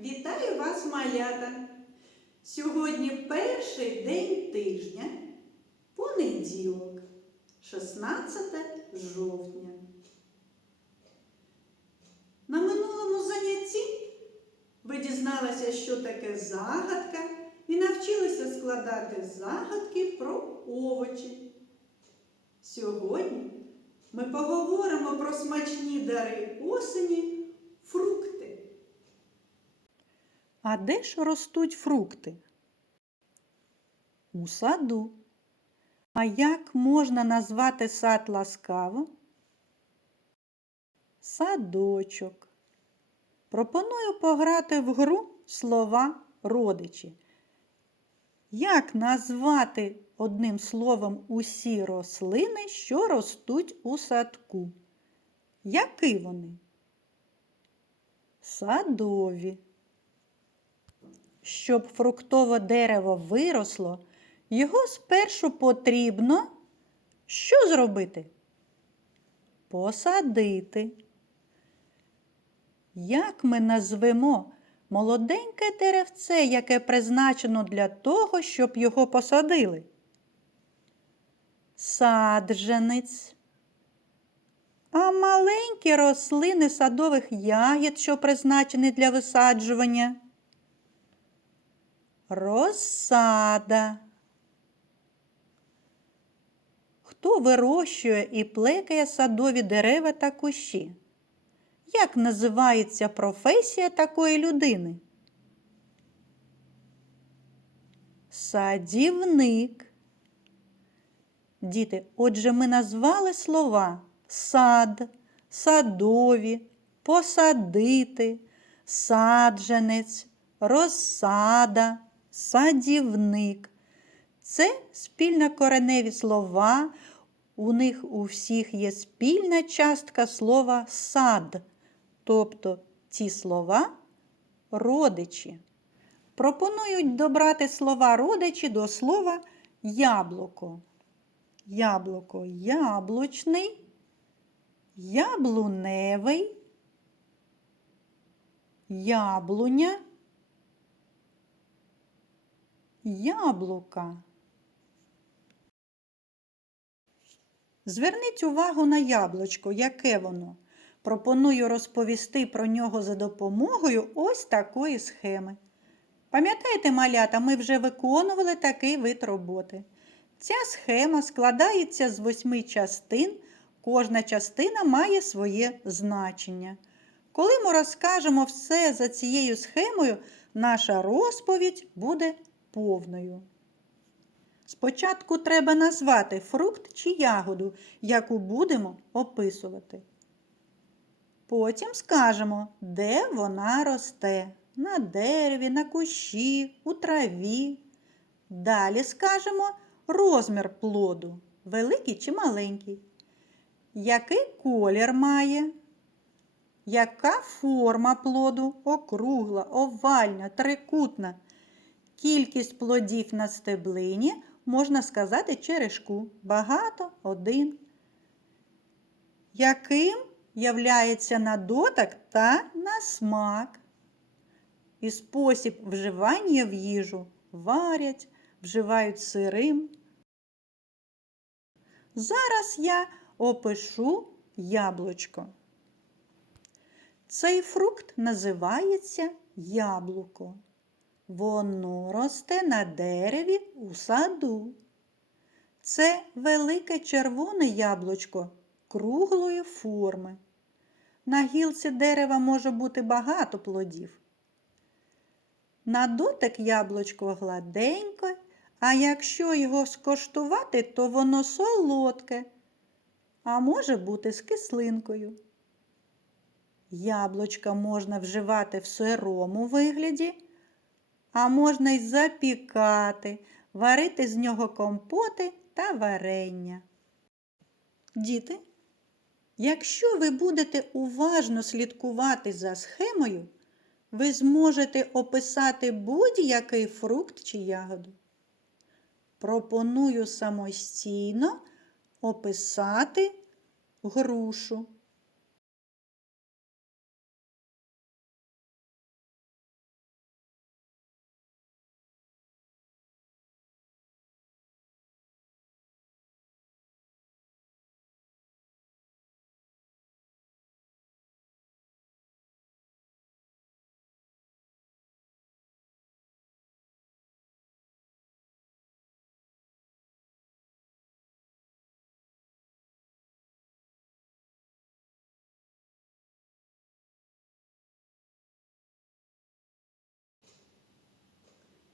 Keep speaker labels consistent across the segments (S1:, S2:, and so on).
S1: Вітаю вас, малята! Сьогодні перший день тижня, понеділок, 16 жовтня. На минулому занятті ви дізналися, що таке загадка, і навчилися складати загадки про овочі. Сьогодні ми поговоримо про смачні дари осені фрукти.
S2: А де ж ростуть фрукти? У саду. А як можна назвати сад ласкаво? Садочок. Пропоную пограти в гру слова родичі. Як назвати одним словом усі рослини, що ростуть у садку? Які вони? Садові. Щоб фруктове дерево виросло, його спершу потрібно що зробити? Посадити. Як ми назвемо молоденьке деревце, яке призначено для того, щоб його посадили? Саджанець. А маленькі рослини садових ягід, що призначені для висаджування? Розсада. Хто вирощує і плекає садові дерева та кущі? Як називається професія такої людини? Садівник. Діти, отже, ми назвали слова сад, садові, посадити, саджанець, розсада, садівник. Це спільнокореневі слова. У них у всіх є спільна частка слова сад, тобто ці слова родичі. Пропонують добрати слова родичі до слова яблуко. Яблуко яблучний, яблуневий, яблуня, яблука. Зверніть увагу на яблучко, яке воно. Пропоную розповісти про нього за допомогою ось такої схеми. Пам'ятаєте, малята, ми вже виконували такий вид роботи. Ця схема складається з восьми частин, кожна частина має своє значення. Коли ми розкажемо все за цією схемою, наша розповідь буде повною. Спочатку треба назвати фрукт чи ягоду, яку будемо описувати. Потім скажемо, де вона росте на дереві, на кущі, у траві. Далі скажемо розмір плоду великий чи маленький. Який колір має? Яка форма плоду округла, овальна, трикутна? Кількість плодів на стеблині можна сказати черешку. Багато один. Яким являється на дотик та на смак? І спосіб вживання в їжу варять, вживають сирим. Зараз я опишу яблучко. Цей фрукт називається яблуко. Воно росте на дереві у саду. Це велике червоне яблучко круглої форми. На гілці дерева може бути багато плодів. На дотик яблучко гладеньке, а якщо його скоштувати, то воно солодке, а може бути з кислинкою. Яблучка можна вживати в сирому вигляді, а можна й запікати, варити з нього компоти та варення. Діти, якщо ви будете уважно слідкувати за схемою, ви зможете описати будь-який фрукт чи ягоду. Пропоную самостійно описати грушу.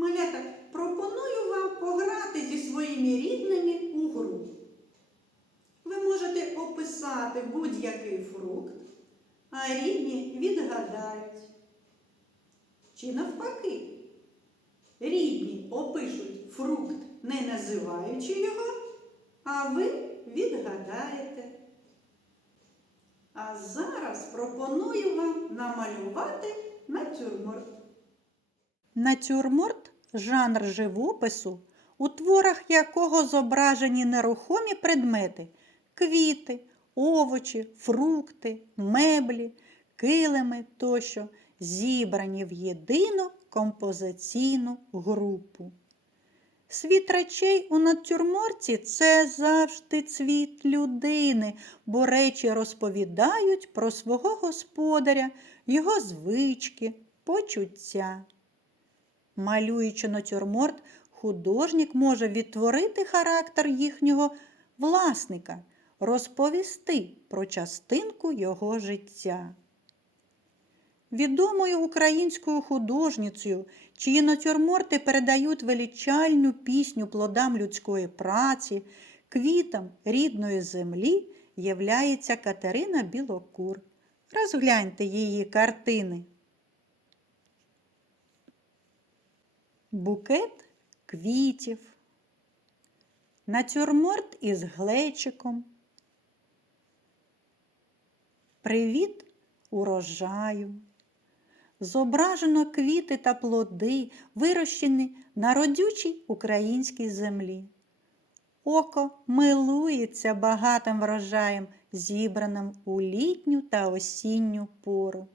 S1: Малята, пропоную вам пограти зі своїми рідними у гру. Ви можете описати будь-який фрукт, а рідні відгадають. Чи навпаки, рідні опишуть фрукт, не називаючи його, а ви відгадаєте. А зараз пропоную вам намалювати натюрморт.
S2: Натюрморт жанр живопису, у творах якого зображені нерухомі предмети квіти, овочі, фрукти, меблі, килими тощо, зібрані в єдину композиційну групу. Світ речей у натюрморті це завжди цвіт людини, бо речі розповідають про свого господаря, його звички, почуття. Малюючи натюрморт, художник може відтворити характер їхнього власника, розповісти про частинку його життя. Відомою українською художницею, чиї натюрморти передають величальну пісню плодам людської праці, квітам рідної землі, являється Катерина Білокур. Розгляньте її картини. Букет квітів, натюрморт із глечиком. Привіт урожаю. Зображено квіти та плоди, вирощені на родючій українській землі. Око милується багатим врожаєм, зібраним у літню та осінню пору.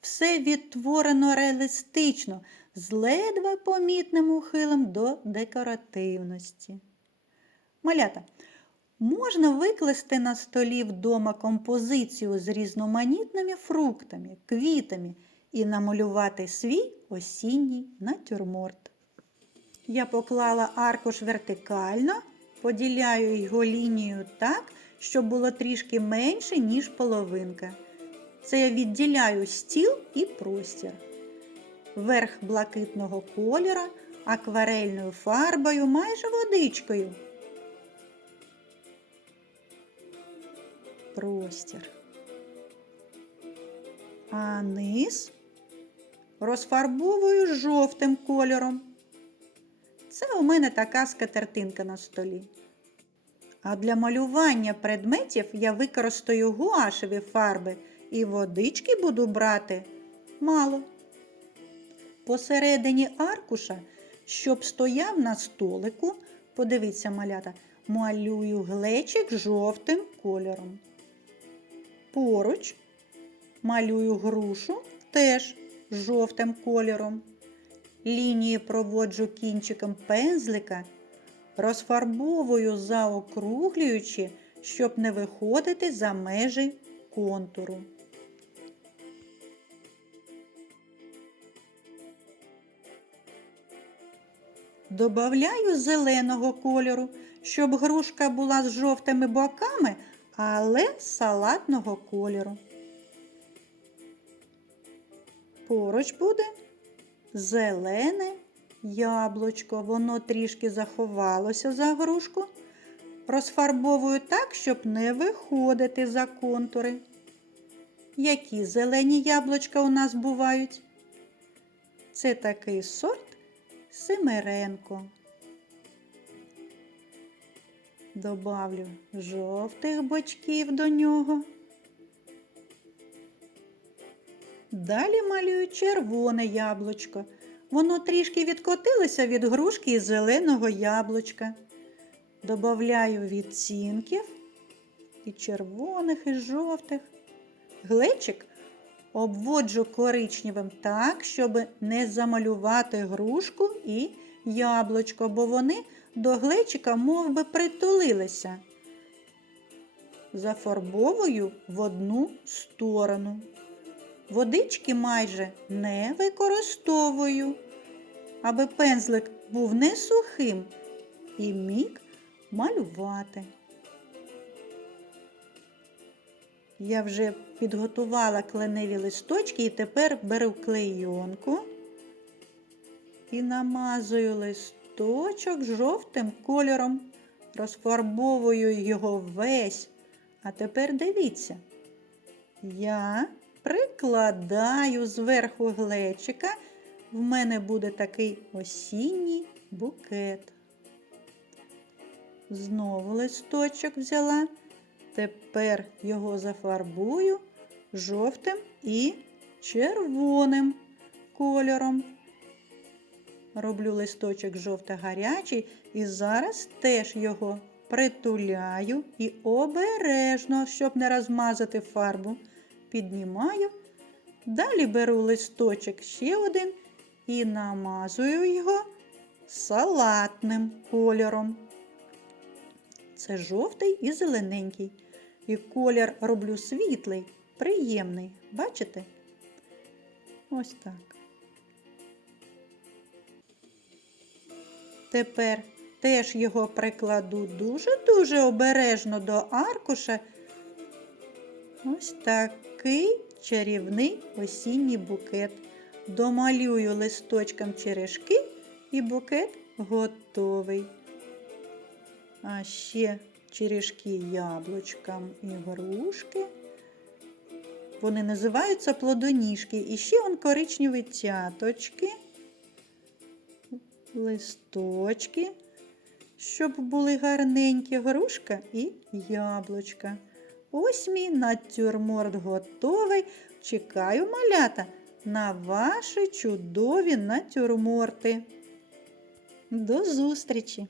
S2: Все відтворено реалістично, з ледве помітним ухилом до декоративності. Малята, можна викласти на столі вдома композицію з різноманітними фруктами, квітами і намалювати свій осінній натюрморт. Я поклала аркуш вертикально, поділяю його лінією так, щоб було трішки менше, ніж половинка. Це я відділяю стіл і простір. Верх блакитного кольора акварельною фарбою, майже водичкою. Простір. А низ розфарбовую жовтим кольором. Це у мене така скатертинка на столі. А для малювання предметів я використаю гуашеві фарби і водички буду брати мало. Посередині аркуша, щоб стояв на столику, подивіться, малята, малюю глечик жовтим кольором. Поруч малюю грушу теж жовтим кольором. Лінії проводжу кінчиком пензлика, розфарбовую заокруглюючи, щоб не виходити за межі контуру. Добавляю зеленого кольору, щоб грушка була з жовтими боками, але салатного кольору. Поруч буде зелене яблучко. Воно трішки заховалося за грушку. Розфарбовую так, щоб не виходити за контури. Які зелені яблучка у нас бувають? Це такий сорт Семеренко. Добавлю жовтих бочків до нього. Далі малюю червоне яблучко. Воно трішки відкотилося від грушки і зеленого яблучка. Добавляю відцінків і червоних, і жовтих. Глечик обводжу коричневим так, щоб не замалювати грушку і яблучко, бо вони до глечика мов би, притулилися. Зафарбовую в одну сторону. Водички майже не використовую, аби пензлик був не сухим і міг малювати. Я вже підготувала кленеві листочки і тепер беру клейонку і намазую листочок жовтим кольором, розфарбовую його весь. А тепер дивіться. Я прикладаю зверху глечика, в мене буде такий осінній букет. Знову листочок взяла. Тепер його зафарбую жовтим і червоним кольором. Роблю листочок жовто-гарячий і зараз теж його притуляю і обережно, щоб не розмазати фарбу, піднімаю. Далі беру листочок ще один і намазую його салатним кольором. Це жовтий і зелененький. І колір роблю світлий, приємний. Бачите? Ось так. Тепер теж його прикладу дуже-дуже обережно до аркуша. Ось такий чарівний осінній букет. Домалюю листочком черешки і букет готовий. А ще черешки яблучкам і грушки. Вони називаються плодоніжки. І ще он коричневі цяточки, листочки, щоб були гарненькі грушка і яблучка. Ось мій натюрморт готовий. Чекаю малята на ваші чудові натюрморти. До зустрічі!